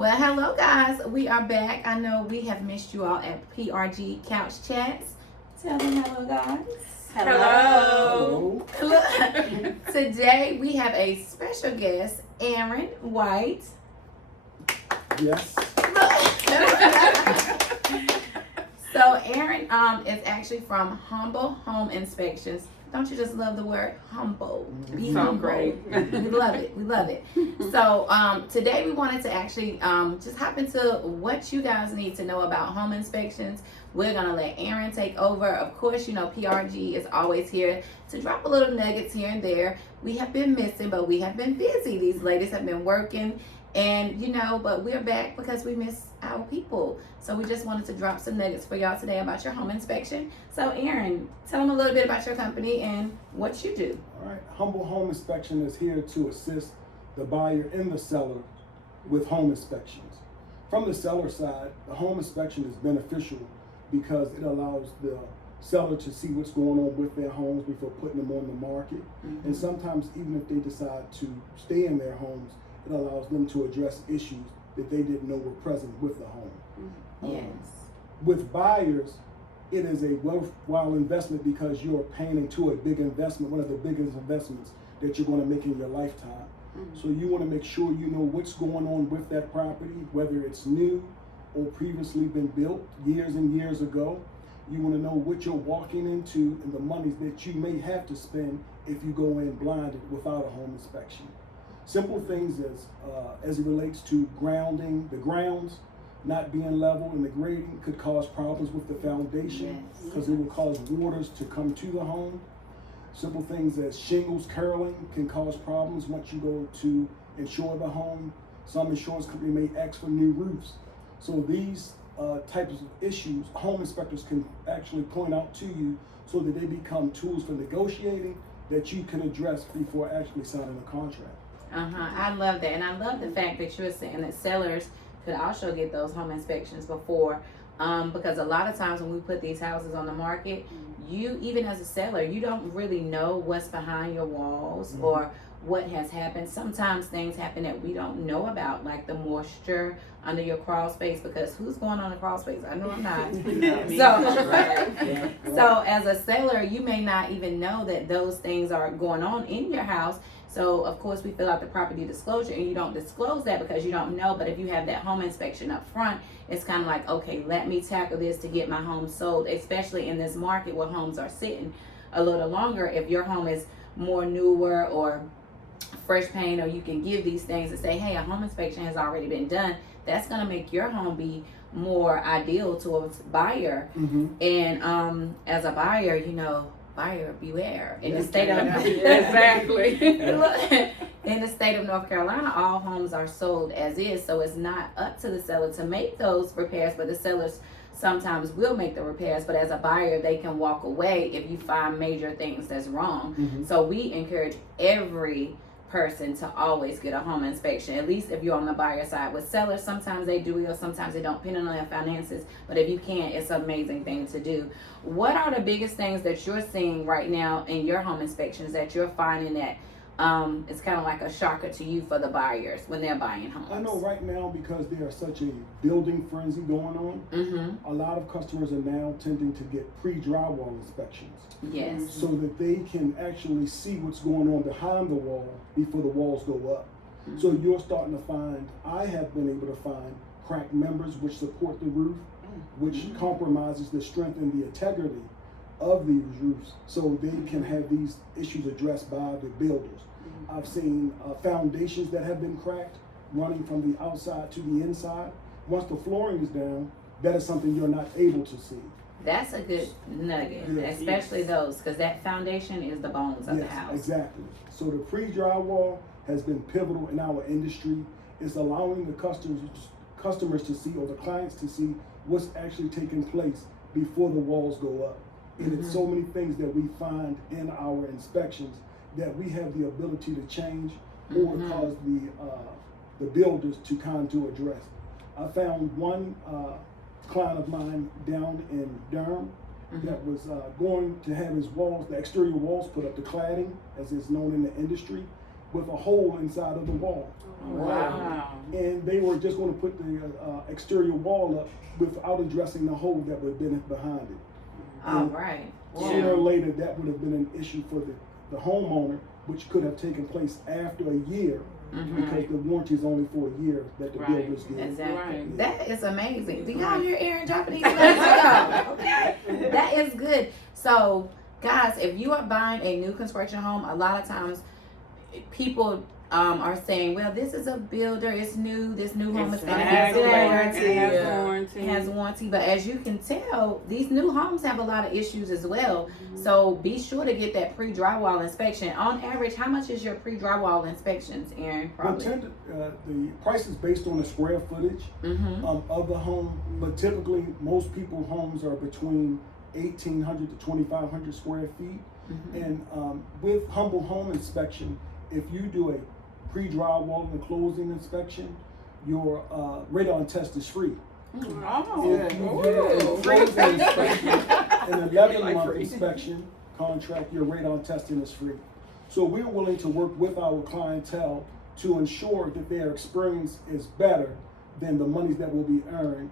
Well, hello guys. We are back. I know we have missed you all at PRG Couch Chats. Tell them hello, guys. Hello. Today we have a special guest, Aaron White. Yes. So Aaron is actually from Humble Home Inspections. Don't you just love the word humble? Be So humble. great. We love it. We love it. So today we wanted to actually just hop into what you guys need to know about home inspections. We're gonna let Aaron take over. Of course, you know PRG is always here to drop a little nuggets here and there. We have been missing, but we have been busy. These ladies have been working, and but we're back because we miss our people. So we just wanted to drop some nuggets for y'all today about your home inspection. So Aaron, tell them a little bit about your company and what you do. All right. Humble Home Inspection is here to assist the buyer and the seller with home inspections. From the seller side, the home inspection is beneficial because it allows the seller to see what's going on with their homes before putting them on the market. Mm-hmm. And sometimes even if they decide to stay in their homes, it allows them to address issues that they didn't know were present with the home. Yes. With buyers, it is a worthwhile investment because you're paying into a big investment, one of the biggest investments that you're going to make in your lifetime. So you want to make sure you know what's going on with that property, whether it's new or previously been built years and years ago. You want to know what you're walking into and the monies that you may have to spend if you go in blinded without a home inspection. Simple things as it relates to grounding, the grounds not being level and the grading could cause problems with the foundation because it will cause waters to come to the home. Simple things as shingles curling can cause problems once you go to insure the home. Some insurance company may ask for new roofs. So these types of issues, home inspectors can actually point out to you so that they become tools for negotiating that you can address before actually signing a contract. I love that, and I love the fact that you're saying that sellers could also get those home inspections before, because a lot of times when we put these houses on the market, you, even as a seller, you don't really know what's behind your walls or what has happened. Sometimes things happen that we don't know about, like the moisture under your crawl space, because who's going on the crawl space? I know I'm not. So as a seller, you may not even know that those things are going on in your house. So of course we fill out the property disclosure and you don't disclose that because you don't know. But if you have that home inspection up front, it's kind of like, okay, let me tackle this to get my home sold, especially in this market where homes are sitting a little longer. If your home is more newer or fresh paint, or you can give these things and say, hey, a home inspection has already been done, that's going to make your home be more ideal to a buyer. And as a buyer, buyer beware. In the state of Exactly. in the state of North Carolina, all homes are sold as is, so it's not up to the seller to make those repairs, but the sellers sometimes will make the repairs. But as a buyer, they can walk away if you find major things that's wrong. So we encourage every person to always get a home inspection, at least if you're on the buyer side. With sellers, sometimes they do or sometimes they don't, depending on their finances, but if you can, it's an amazing thing to do. What are the biggest things that you're seeing right now in your home inspections that you're finding that it's kind of like a shocker to you for the buyers when they're buying homes? I know right now, because there's such a building frenzy going on, a lot of customers are now tending to get pre-drywall inspections. Yes. So that they can actually see what's going on behind the wall before the walls go up. So you're starting to find, I have been able to find cracked members which support the roof, which compromises the strength and the integrity of these roofs, so they can have these issues addressed by the builders. I've seen foundations that have been cracked running from the outside to the inside. Once the flooring is down, that is something you're not able to see. That's a good nugget, especially those, because that foundation is the bones of the house. Exactly. So the pre-drywall has been pivotal in our industry. It's allowing the customers to see, or the clients to see, what's actually taking place before the walls go up. And it's so many things that we find in our inspections that we have the ability to change or cause the builders to kind of address. I found one client of mine down in Durham that was going to have his walls, the exterior walls, put up, the cladding, as is known in the industry. with a hole inside of the wall. Wow. And they were just going to put the exterior wall up without addressing the hole that would have been behind it. All right. Sooner or later, that would have been an issue for the homeowner, which could have taken place after a year, because the warranty is only for a year that the builders give. Exactly. Right. That is amazing. Do y'all hear Aaron dropping these numbers? Okay. That is good. So, guys, if you are buying a new construction home, a lot of times people are saying, well, this is a builder, it's new, this new home is going to It be has good. warranty. It has warranty, but as you can tell, these new homes have a lot of issues as well. So be sure to get that pre-drywall inspection. On average, how much is your pre-drywall inspections, Aaron? Well, Probably. the price is based on the square footage of the home, but typically most people's homes are between 1,800 to 2,500 square feet. And with Humble Home Inspection, if you do a pre-drywall and closing inspection, your radon test is free. Oh, If you do a closing inspection, an 11-month inspection contract, your radon testing is free. So we're willing to work with our clientele to ensure that their experience is better than the monies that will be earned.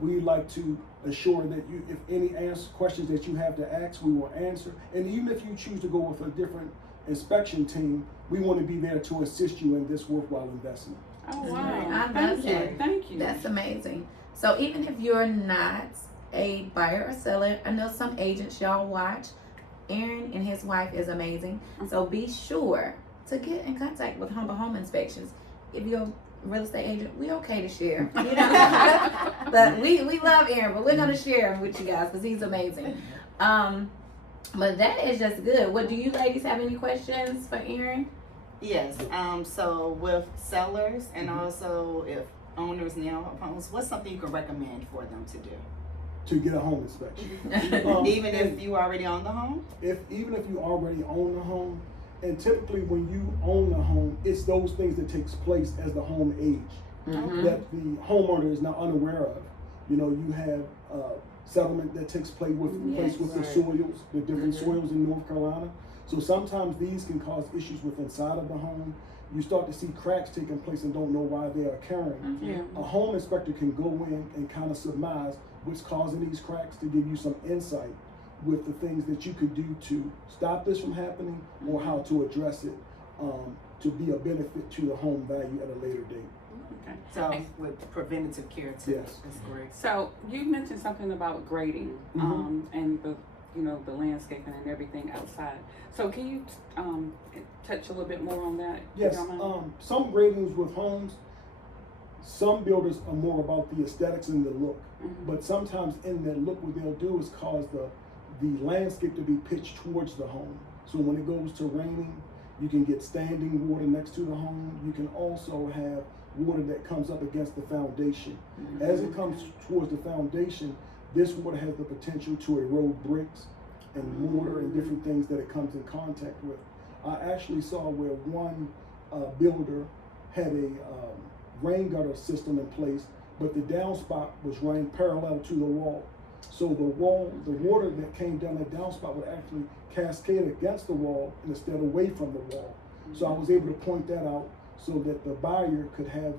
We like to assure that if any questions that you have to ask, we will answer. And even if you choose to go with a different inspection team, we want to be there to assist you in this worthwhile investment. Oh, wow. I Thank love you. that. Thank you. That's amazing. So even if you're not a buyer or seller, I know some agents y'all watch. Aaron and his wife is amazing. So be sure to get in contact with Humble Home Inspections. If you're a real estate agent, we okay to share. You know? But we love Aaron, but we're gonna share him with you guys because he's amazing. But that is just good. What do you ladies have any questions for Aaron? Yes. So with sellers and also if owners now of homes, what's something you could recommend for them to do? To get a home inspection. Even if you already own the home? Even if you already own the home, and typically when you own a home, it's those things that takes place as the home age that the homeowner is not unaware of. You know, you have settlement that takes place with the soils, the different soils in North Carolina. So sometimes these can cause issues with inside of the home. You start to see cracks taking place and don't know why they are occurring. Yeah. A home inspector can go in and kind of surmise what's causing these cracks to give you some insight with the things that you could do to stop this from happening or how to address it to be a benefit to the home value at a later date. Okay. So with preventative care too. Yes. That's great. So you mentioned something about grading, and the landscaping and everything outside. So can you touch a little bit more on that? if you Yes, don't mind? some gradings with homes, some builders are more about the aesthetics and the look. But sometimes in that look, what they'll do is cause the landscape to be pitched towards the home. So when it goes to raining, you can get standing water next to the home. You can also have water that comes up against the foundation. As it comes towards the foundation, this water has the potential to erode bricks and mortar and different things that it comes in contact with. I actually saw where one builder had a rain gutter system in place, but the downspout was running parallel to the wall. So the water that came down that downspout would actually cascade against the wall instead away from the wall. So I was able to point that out so that the buyer could have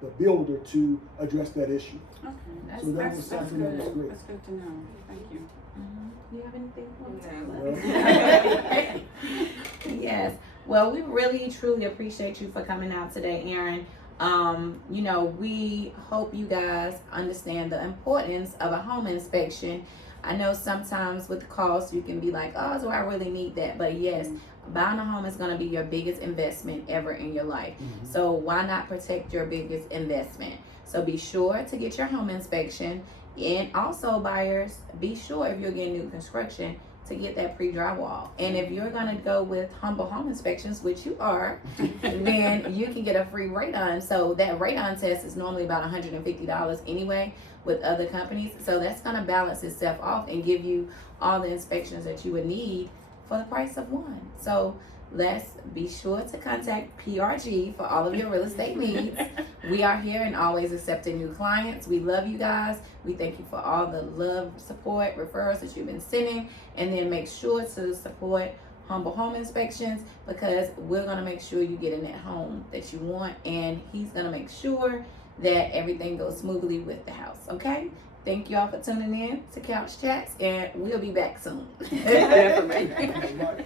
the builder to address that issue. Okay. So that was something that was great. That's good to know. Thank you. You have anything for me? Yes. Well, we really truly appreciate you for coming out today, Aaron. We hope you guys understand the importance of a home inspection. I know sometimes with the cost you can be like, oh, do I really need that? But yes, buying a home is going to be your biggest investment ever in your life. So why not protect your biggest investment? So be sure to get your home inspection. And also, buyers, be sure if you're getting new construction to get that pre-drywall. And if you're gonna go with Humble Home Inspections, which you are, then you can get a free radon. So that radon test is normally about $150 anyway with other companies. So that's gonna balance itself off and give you all the inspections that you would need for the price of one. So let's be sure to contact PRG for all of your real estate needs. We are here and always accepting new clients. We love you guys. We thank you for all the love, support, referrals that you've been sending. And then make sure to support Humble Home Inspections, because we're going to make sure you get in that home that you want, and he's going to make sure that everything goes smoothly with the house. Okay? Thank you all for tuning in to Couch Chats, and we'll be back soon. Definitely. All right.